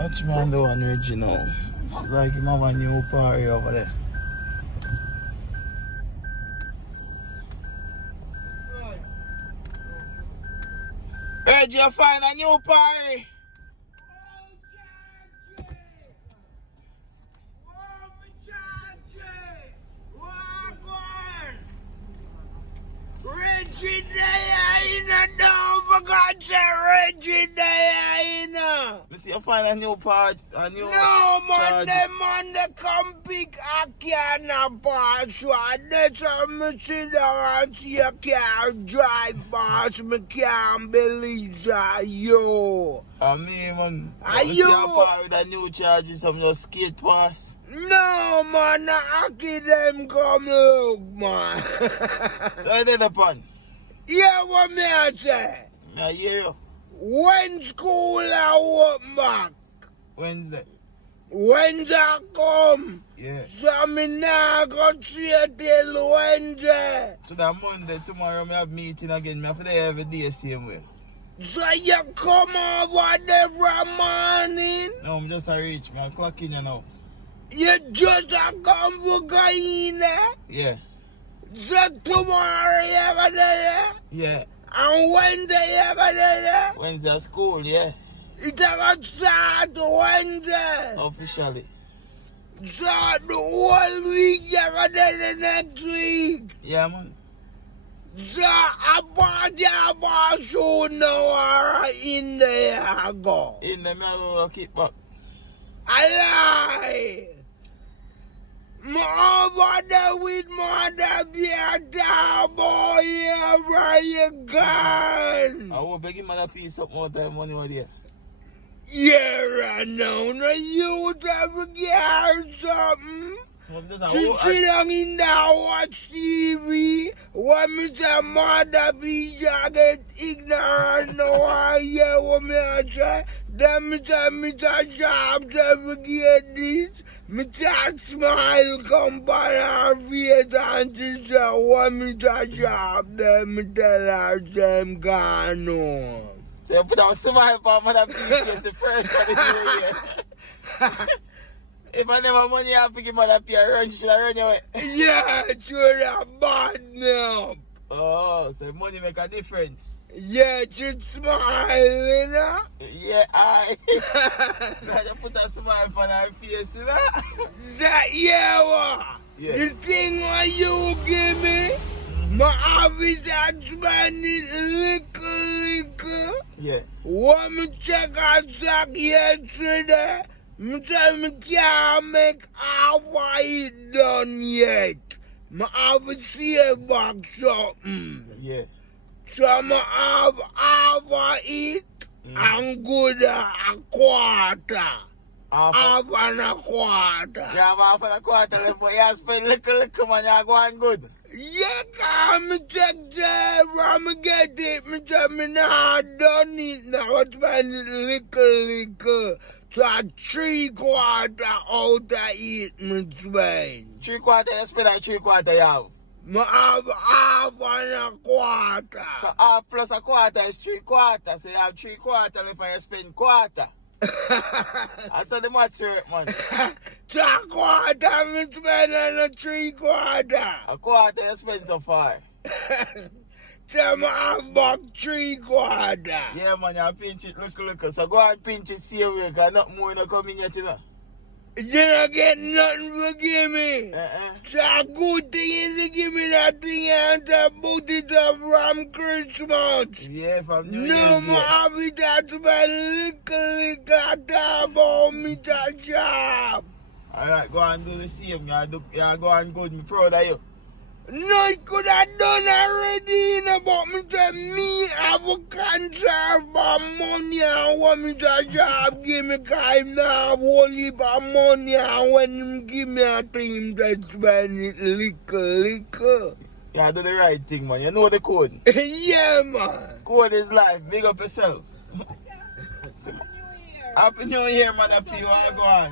Watch man the one Reggie now. It's like him have a new party over there. Reggie, you find a new party. Reggie there, don't forget Reggie there. You see, you find a new part, a new. No, man, them man, they come pick a can of parts. So that's how me sit down and see a car drive past. Me can't believe that, yo. I mean, man, you see a part with a new charges, some just skate pass. No, man, I keep them come look, man. So I did the pun. Yeah, what me I say? I hear you. When school I open back? Wednesday. Wednesday I come? Yeah. So me nah go see it till Wednesday. So that Monday, tomorrow me have meeting again. Me have to there every day same way. So you come over there every morning? No, I'm just a reach. I'm clocking you now. You just a come for going there? Yeah. So tomorrow you ever there? Yeah. And Wednesday you ever there? Wednesday school, yeah. It's gonna start Wednesday. Officially. So the whole week you ever there next week? Yeah, man. So a party about soon now or in there I go? In the middle of keep up. I lie. Over there with Mada P and boy, where you gone? I will beg him Mada P some more time money over there. Yeah, right now, no youth ever get something. To sit down in there watch TV, when me say Mada P get ignorant, no I hear what me I say. Then me say sharp ever get this. Me just smile come by her face and she say, what me just sharp, then me tell her them gone home. So you put a smile on Mada P face the first time you hear. If I never money I pick Mada P and run, she should run away. Yeah, sure that bad now. Oh, so money make a difference. Yeah, just smile, you know? Yeah, I. You put a smile on her face, you know? That, yeah, what? Yeah. The thing what you give me, my office had spend it little. Yeah. When me check out sack yesterday, me tell me can't make half of it done yet. My office save back something. Yeah. So I have half of it and good a quarter. Half and a quarter. You have half and a quarter, but you spend little man, you go on good. Yeah, come check there, I get it. Me tell me nah done it now. I spend it little. So 3/4 out of it, me spend. 3/4 you spend and 3/4 you have? I have half and a quarter. So half plus a quarter is 3/4. So you have 3/4 if I spend quarter. That's how the maths work, man. 3/4 me spend on a 3/4. A quarter you spend so far. So I have back 3/4. Yeah, man, you pinch it look. So go and pinch it same way, because nothing more not coming yet, you know. You don't get nothing to give me. So a good thing is to give me that thing and to put it up from Christmas. Yeah, from New Year's. No more have it that little talk about me that job. Alright, go and do the same. You go and good, I'm proud of you. No, it could have done already, you know, but me tell me have a concern for money and what me the job give me because him not have whole heap of money and when him give me a thing to spend it little. You do the right thing, man. You know the code. Yeah, man. Code is life. Big up yourself. Happy New Year, Mada P. You want to go on?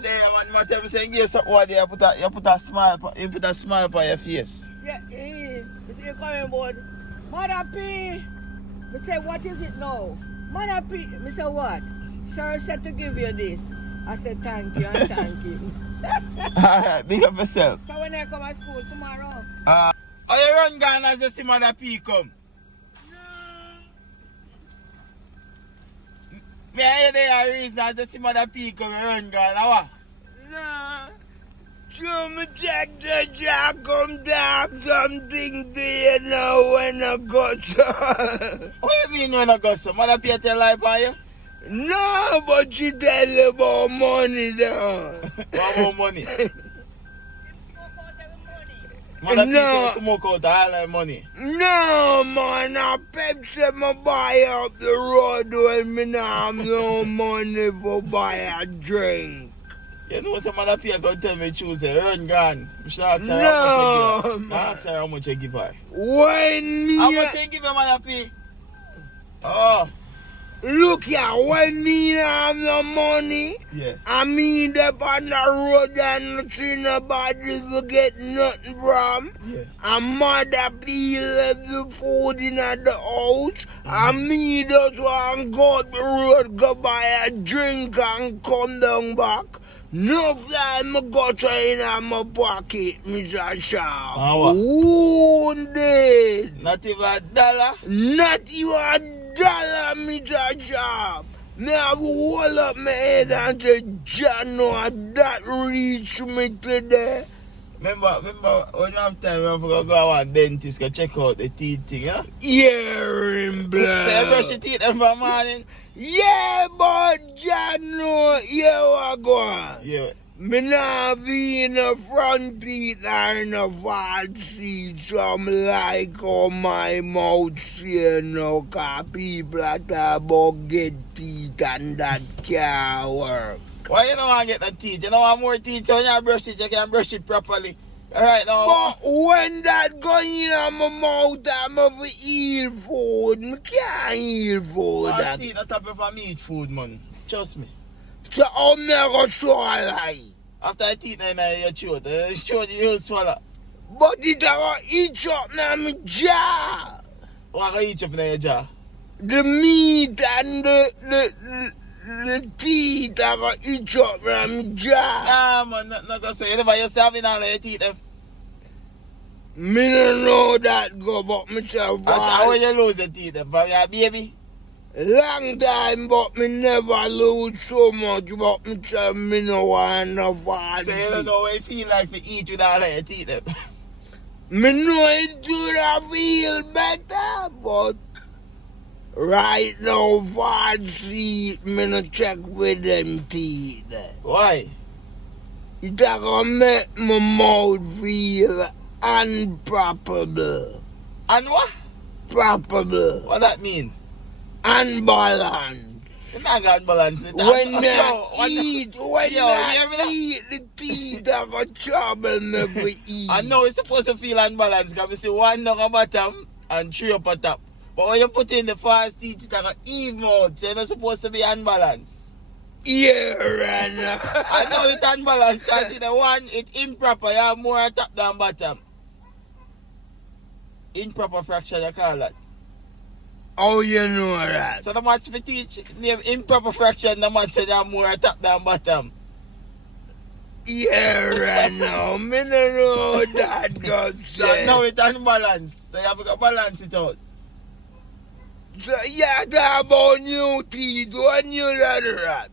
There, man, tell me saying yes, what you put a smile on your face. Yeah, you see you coming about Mada P. Me say what is it now? Mada P. Me say what? Sir said to give you this. I said thank you and thank you. Alright, big up yourself. So when I come to school tomorrow? Are you run gone as you see Mada P come? Me and you there are reason as you see Mada P come, you run gone, or what? No. So me take the job come down something there now when I go to. What do you mean when I go so? Mada P tell lie for you? No, but she tell you about money though. What about money? Mada P say smoke out all that money. No man, I Pepsi me buy up the road when me not have no money for buy a drink. You know some Mada P gonna tell me choose a run gone. I should ask her how much you give her. Ask her how much you give her. When me How much you give her, Mada P? Oh. Look here, when me not have no money, Yeah. I mean up on the road and see nobody to get nothing from. Yeah. And Mada P left the food in at the house. And me just want to go up the road, go buy a drink and come down back. No time I got in my pocket, Mr. Sharp. What? Wounded. Not even $1? Not even $1, Mr. Sharp. Me have to hold up my head and say, John, no, that reached me today. Remember when you have time, you have to go to one dentist to check out the teeth thing, yeah? Hearing blood. So you brush your teeth every morning? Yeah, but John, no, you are going. Yeah. Me not be in the front teeth or in the front seat, so I'm like on my mouth here now, cause people that about get teeth and that can't work. Why you don't want to get the teeth? You don't want more teeth, so when you brush it, you can brush it properly. Alright now. But when that going in my mouth, I'm of eat food. Me can't eat food. Fast teeth on top of a meat food, man. Trust me. So I'm never swallow. After I teeth in your throat, the throat you swallow. But it will eat up in my jaw. What can you eat up in your jaw? The meat and the teeth are going to eat up in my jaw. Nah, man, not going to say. You never used to have in all your teeth, them. Me don't know that go, but me survive. That's how you lose your teeth, them, from your baby. Long time, but me never lose so much, but me say me no want no fast. So you don't know what it feel like to eat with all of your teeth, them. Me know it do feel better, but right now, fast seat, me no check with them teeth. Why? It a gonna make my mouth feel unproperable. And what? Properable. What that mean? Unbalanced. You're not got balance. When I eat, the teeth are gonna trouble me for eat. I know it's supposed to feel unbalanced because you see one down the bottom and three up at top. But when you put in the fast teeth, it's gonna even out. So you're not supposed to be unbalanced. Yeah, right now. I know it's unbalanced because the one, it's improper. You have more at top than bottom. Improper fraction, you call that. Oh, you know that. So the maths we teach, name improper fraction, the maths say you have more at top than bottom. Yeah, right now. Me don't know that God So now it's unbalanced. So you have to balance it out. So yeah, talk about new teeth. What new that?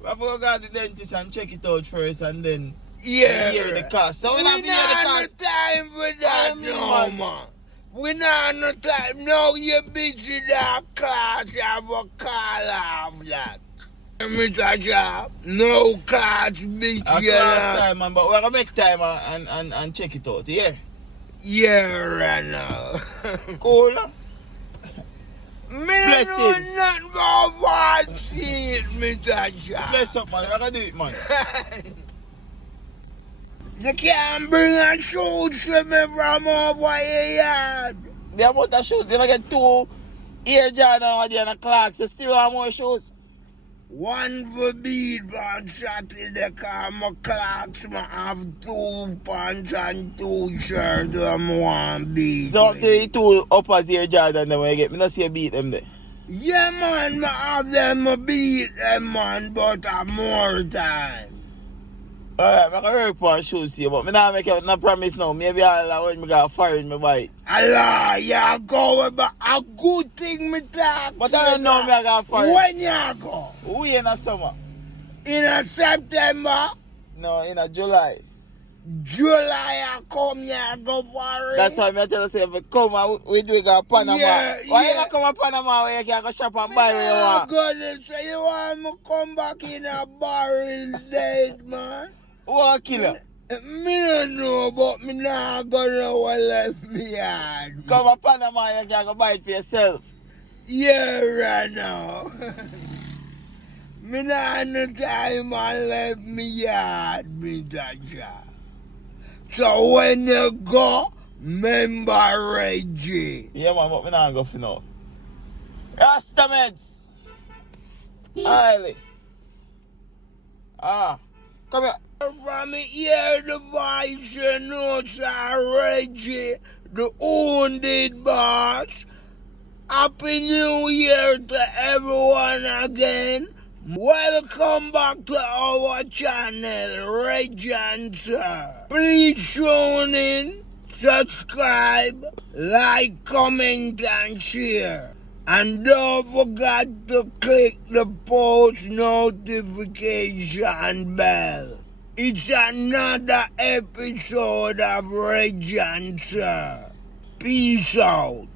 We have to go to the dentist and check it out first and then Yeah. hear the cost. So we We don't hear the not cost. no time for that no, man. We not no time. No, you busy that class. You have a call off that. Mr. Job, no class busy. A class time, man, but we're going to make time and check it out, yeah? Yeah, right now. Cool, huh? Me Blessings. don't know nothing about what seed, Mr. Job. Bless up, man. We're going to do it, man. You can't bring a shoes to me from over your yard. They about the shoes. They don't get 2 Air Jordan over there and a Clarks. So still have more shoes. One for bead on Saturday, cause my clocks, I have 2 pants and 2 shirts, and 1 bead. So up to the 2 uppers Air Jordan then when you get. Me not see you beat them there. Yeah, man, I have them beat them, man, but more time. Alright, I can work for a show, see, but I not make no promise now. Maybe I'll when me got fired, me bite. Allah, you go, but a good thing me talk. But I don't know me I got fired. When you go? We in the summer. In a September? No, in a July. July, I come here, I go for it. That's why I tell you, say, if you come, we do it go Panama. Why you not come to Panama where you can go shop and buy what you want? Goodness, so you want me come back in a barrel dead, man? Who will kill you? Me don't know, but me not gonna what left me yard. Come to Panama, you can go buy it for yourself. Yeah, right now. Me not no time I left me yard, me that job. So when you go, remember Reggie. Yeah, man, but me not go for now. Rastameds. Highly. Come here. From hear the voice, you know, Sir Reggie, the wounded boss. Happy New Year to everyone again. Welcome back to our channel, Reggie and Sir. Please tune in, subscribe, like, comment, and share. And don't forget to click the post notification bell. It's another episode of Reggie and Sir. Peace out.